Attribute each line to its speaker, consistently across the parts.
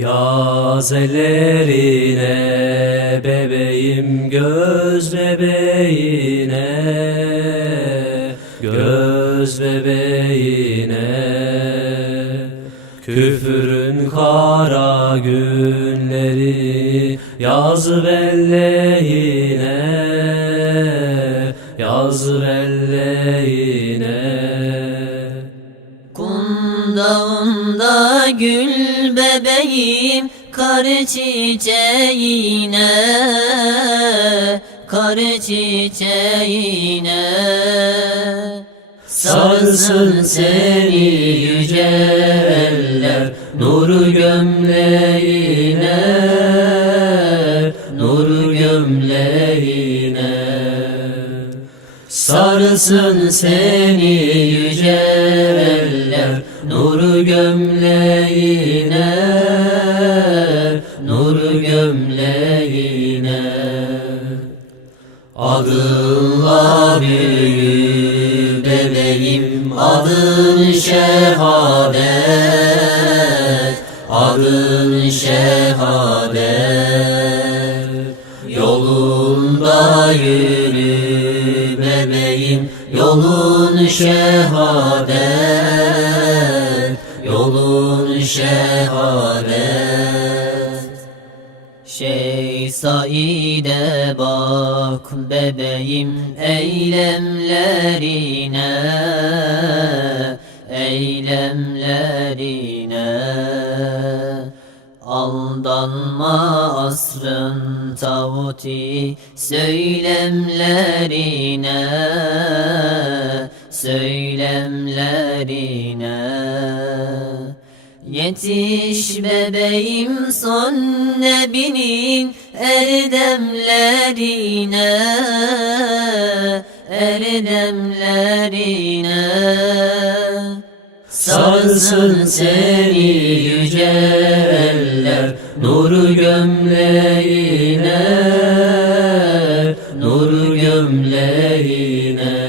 Speaker 1: Yaz ellerine bebeğim göz bebeğine Göz bebeğine. Küfürün kara günleri Yaz belleğine Yaz belleğine
Speaker 2: Kundağında gül bebeğim kar çiçeğine Kar çiçeğine.
Speaker 1: Sarsın seni yüce eller Nuru gömleğine Sarsın seni yüce eller Nuru gömleğine Nuru gömleğine. Adınla büyü bebeğim Adın şehadet. Adın şehadet. Yolunda yürü bebeğim Yolun şehadet Yolun şehadet.
Speaker 2: Şey Said'e bak bebeğim eylemlerine Eylemlerine Aldanma asrın tağuti söylemlerine Söylemlerine. Yetiş bebeğim son nebinin erdemlerine Erdemlerine.
Speaker 1: Sarsın seni yüce Nuru gömleğine Nuru gömleğine.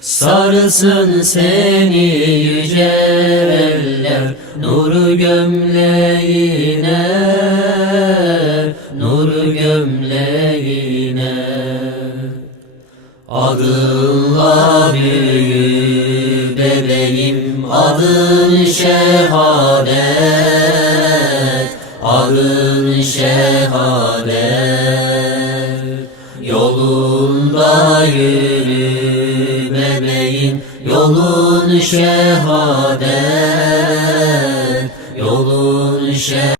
Speaker 1: Sarsın seni yüce eller Nuru gömleğine Nuru gömleğine. Adınla büyü bebeğim Adın şehadet Adın şehadet Yolunda yürü bebeğim. Yolun şehadet Yolun şehadet